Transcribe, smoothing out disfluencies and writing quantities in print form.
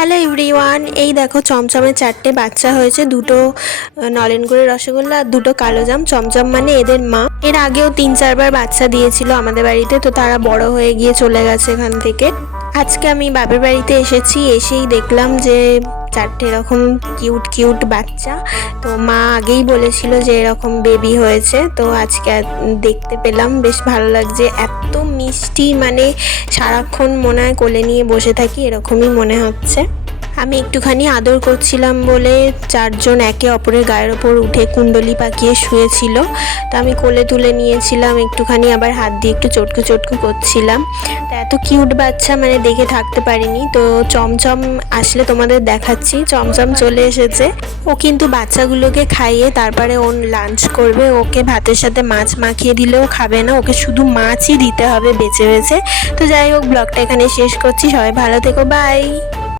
Hello everyone, এই দেখো চমচমের 4টে বাচ্চা হয়েছে। দুটো নলেন গুড়ের রসগোল্লা আর দুটো কালো জাম। চমচম মানে এদের মা। এর আগেও 3-4বার বাচ্চা দিয়েছিল আমাদের বাড়িতে, তো তারা বড় হয়ে গিয়ে চলে গেছে এখান থেকে। আজকে আমি বাপের বাড়িতে এসেছি, এসেই দেখলাম যে 4টে এরকম কিউট কিউট বাচ্চা। তো মা আগেই বলেছিল যে এরকম বেবি হয়েছে, তো আজকে দেখতে পেলাম, বেশ ভালো লাগছে। এত মিষ্টি, মানে সারাক্ষণ মনে হয় কোলে নিয়ে বসে থাকি এরকমই মনে হচ্ছে। আমি একটুখানি আদর করছিলাম বলে 4জন একে অপরের গায়ের ওপর উঠে কুণ্ডলি পাকিয়ে শুয়েছিল, তো আমি কোলে তুলে নিয়েছিলাম একটুখানি, আবার হাত দিয়ে একটু চটকু চটকু করছিলাম। তো এত কিউট বাচ্চা, মানে দেখে থাকতে পারিনি। তো চমচম আসলে তোমাদের দেখাচ্ছি। চমচম চলে এসেছে। ও কিন্তু বাচ্চাগুলোকে খাইয়ে তারপরে ও লাঞ্চ করবে। ওকে ভাতের সাথে মাছ মাখিয়ে দিলেও খাবে না, ওকে শুধু মাছই দিতে হবে বেছে বেছে। তো যাই হোক, ব্লগটা এখানে শেষ করছি। সবাই ভালো থেকো, বাই।